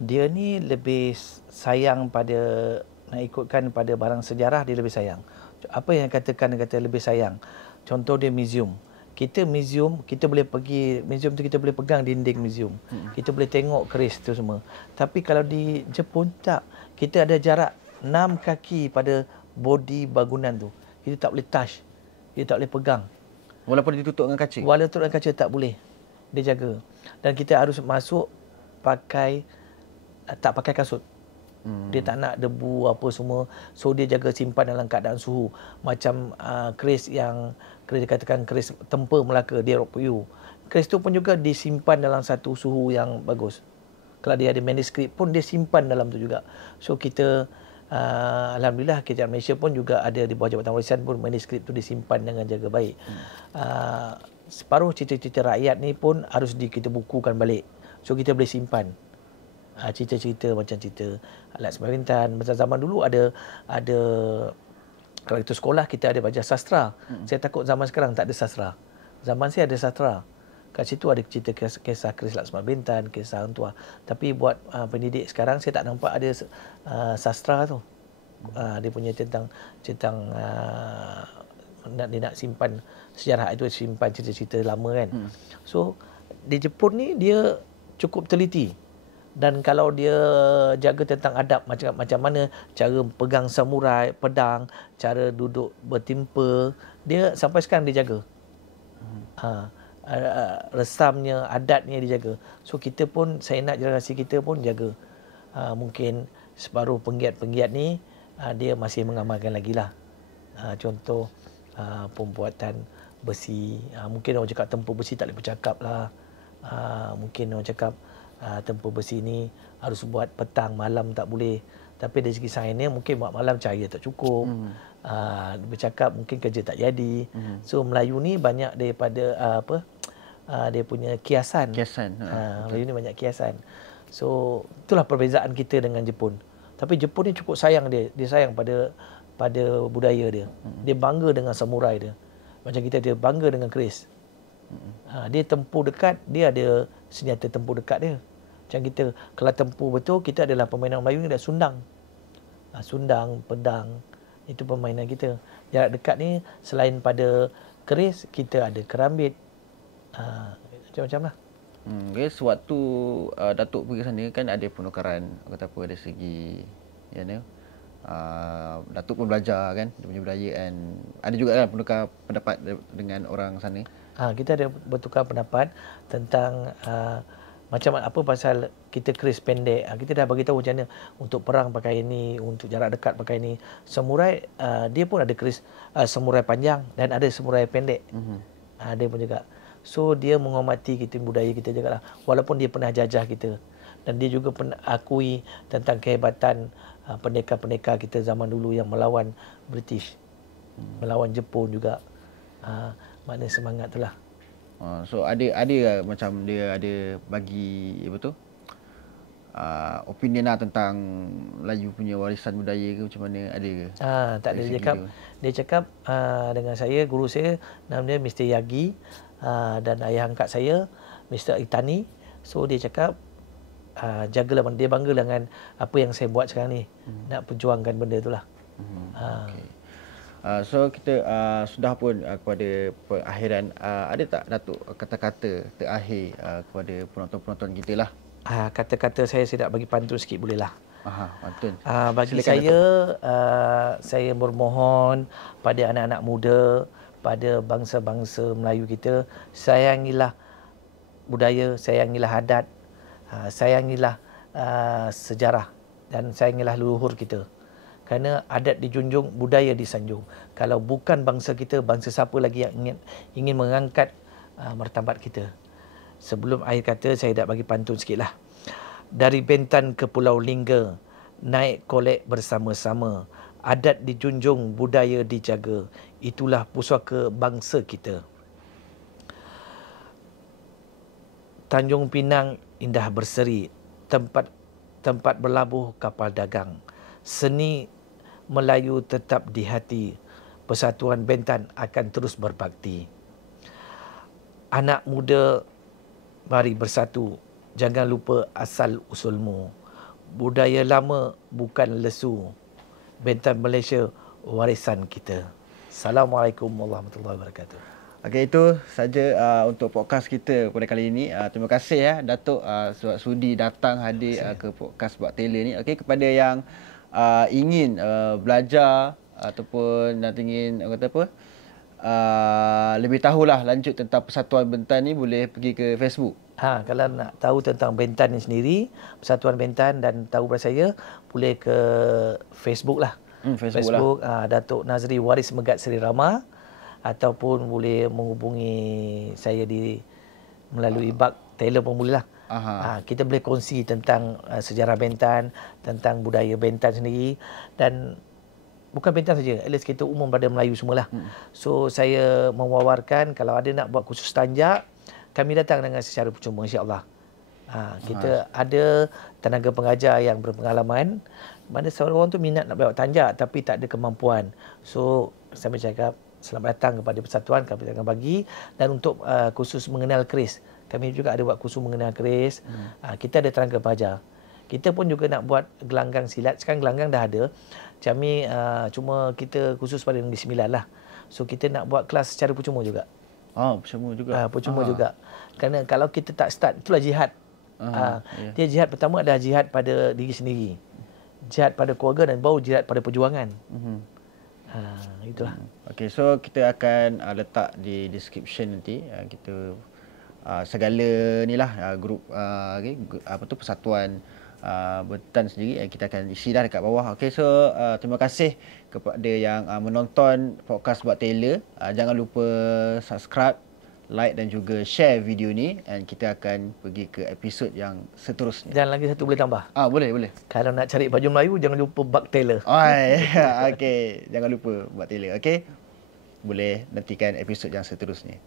dia ni lebih sayang pada, nak ikutkan pada barang sejarah, dia lebih sayang. Apa yang kata lebih sayang? Contoh dia museum. Kita museum, kita boleh pergi museum tu, kita boleh pegang dinding museum. Kita boleh tengok keris tu semua. Tapi kalau di Jepun tak. Kita ada jarak 6 kaki pada body bangunan tu. Kita tak boleh touch. Kita tak boleh pegang. Walaupun ditutup dengan kaca? Walaupun dengan kaca tak boleh. Dia jaga. Dan kita harus masuk tak pakai kasut. Dia tak nak debu apa semua. So dia jaga simpan dalam keadaan suhu. Macam keris dikatakan keris tempur Melaka, dia Rock Puyu. Keris tu pun juga disimpan dalam satu suhu yang bagus. Kalau dia ada manuskrip pun dia simpan dalam tu juga. So kita alhamdulillah Kerajaan Malaysia pun juga ada di bawah Jabatan Warisan pun manuskrip tu disimpan dengan jaga baik. Separuh cerita-cerita rakyat ni pun harus kita bukukan balik. So kita boleh simpan. Cerita-cerita macam cerita Alat Semarintan. Macam zaman dulu ada kalau itu sekolah kita ada belajar sastra. Saya takut zaman sekarang tak ada sastra. Zaman saya ada sastra. Kat situ ada cerita kisah Keris Alat Semarintan, kisah Hang Tuah. Tapi buat pendidik sekarang saya tak nampak ada sastra tu. Dia punya tentang dia nak simpan sejarah itu, simpan cerita-cerita lama kan. So di Jepun ni dia cukup teliti. Dan kalau dia jaga tentang adab, macam mana cara pegang samurai, pedang, cara duduk bertimpa, dia sampai sekarang dia jaga. Resamnya, adatnya dia jaga. So kita pun, saya nak generasi kita pun jaga. Mungkin separuh penggiat-penggiat ni dia masih mengamalkan lagi lah. Contoh pembuatan besi. Mungkin orang cakap tempur besi tak boleh bercakap lah. Mungkin orang cakap tempur besi ni harus buat petang, malam tak boleh. Tapi dari segi sainsnya mungkin buat malam cahaya tak cukup. Bercakap mungkin kerja tak jadi. So Melayu ni banyak daripada dia punya kiasan. Melayu ni banyak kiasan. So itulah perbezaan kita dengan Jepun. Tapi Jepun ni cukup sayang dia. Dia sayang pada budaya dia. Dia bangga dengan samurai dia. Macam kita, dia bangga dengan keris. Dia tempur dekat, dia ada senjata tempur dekat dia. Macam kita, kalau tempur betul, kita adalah permainan Melayu ni dah sundang. Sundang, pedang, itu permainan kita. Jarak dekat ni, selain pada keris, kita ada kerambit. Macam-macam lah. Okay, sewaktu Datuk pergi sana kan ada penukaran, kata apa, dari segi Datuk pun belajar kan, dia punya budaya, and ada juga kan penukar pendapat dengan orang sana. Kita ada bertukar pendapat tentang macam apa pasal kita keris pendek. Kita dah bagi tahu macam mana untuk perang pakai ini, untuk jarak dekat pakai ini. Samurai dia pun ada keris samurai panjang dan ada samurai pendek. Dia pun juga. So dia menghormati kita, budaya kita juga lah. Walaupun dia pernah jajah kita. Dan dia juga pernah akui tentang kehebatan pendekar-pendekar kita zaman dulu yang melawan British. Melawan Jepun juga. Mana semangat tu lah. So ada macam dia ada bagi apa tu opinion lah tentang Melayu punya warisan budaya ke macam mana, ada ke? Tak ada. Dia cakap dengan saya, guru saya nama dia Mr. Yagi, dan ayah angkat saya Mr. Itani. So dia cakap jagalah, dia bangga dengan apa yang saya buat sekarang ni. Nak perjuangkan benda tu lah. Okay. So kita sudah pun kepada perakhiran, ada tak Datuk kata-kata terakhir kepada penonton-penonton kita lah? Kata-kata saya nak bagi pantun sikit boleh lah. Pantun. Bagi silakan, saya bermohon pada anak-anak muda, pada bangsa-bangsa Melayu kita, sayangilah budaya, sayangilah adat, sayangilah sejarah dan sayangilah leluhur kita. Kerana adat dijunjung, budaya disanjung. Kalau bukan bangsa kita, bangsa siapa lagi yang ingin mengangkat martabat kita. Sebelum akhir kata, saya nak bagi pantun sikit lah. Dari Bentan ke Pulau Lingga, naik kolek bersama-sama. Adat dijunjung, budaya dijaga. Itulah pusaka bangsa kita. Tanjung Pinang indah berseri, tempat berlabuh kapal dagang. Seni Melayu tetap di hati, Persatuan Bentan akan terus berbakti. Anak muda Mari bersatu, jangan lupa asal usulmu. Budaya lama bukan lesu. Bentan Malaysia, warisan kita. Assalamualaikum warahmatullahi wabarakatuh. Okey, itu saja untuk podcast kita pada kali ini. Terima kasih ya Datuk sebab sudi datang hadir ke podcast Buat Tailor ni. Okey, kepada yang ingin belajar ataupun nak ingin kata apa? Lebih tahulah lanjut tentang Persatuan Bentan ni, boleh pergi ke Facebook. Kalau nak tahu tentang Bentan ni sendiri, Persatuan Bentan, dan tahu pada saya, boleh ke Facebook lah. Facebook Datuk Nazri Waris Megat Seri Rama, ataupun boleh menghubungi saya melalui bak Tailor pun boleh lah. Kita boleh kongsi tentang sejarah Bentan, tentang budaya Bentan sendiri, dan bukan Bentan saja, at least kita umum pada Melayu semualah. So saya mewawarkan kalau ada nak buat kursus tanjak, kami datang dengan secara percuma, insya-Allah. Kita ada tenaga pengajar yang berpengalaman. Mana seorang tu minat nak buat tanjak tapi tak ada kemampuan. So saya bercakap, selamat datang kepada persatuan, kami akan bagi. Dan untuk kursus mengenal keris, kami juga ada buat kursus mengenal keris. Kita ada tenaga pengajar. Kita pun juga nak buat gelanggang silat. Sekarang gelanggang dah ada. Kami cuma kita khusus pada Negeri Sembilan lah. So kita nak buat kelas secara percuma juga. Percuma juga. Percuma juga. Kerana kalau kita tak start, itulah jihad. Dia jihad pertama adalah jihad pada diri sendiri. Jihad pada keluarga, dan baru jihad pada perjuangan. Itulah. Okey, so kita akan letak di description nanti kita segala ni lah grup persatuan Bentan sendiri kita akan isi dah dekat bawah. Okey, so terima kasih kepada yang menonton podcast Buat Tailor. Jangan lupa subscribe, like dan juga share video ni, dan kita akan pergi ke episod yang seterusnya. Dan lagi satu boleh tambah? Boleh. Kalau nak cari baju Melayu, jangan lupa bak Tailor. Okey, jangan lupa Buat Tailor. Okey, boleh nantikan episod yang seterusnya.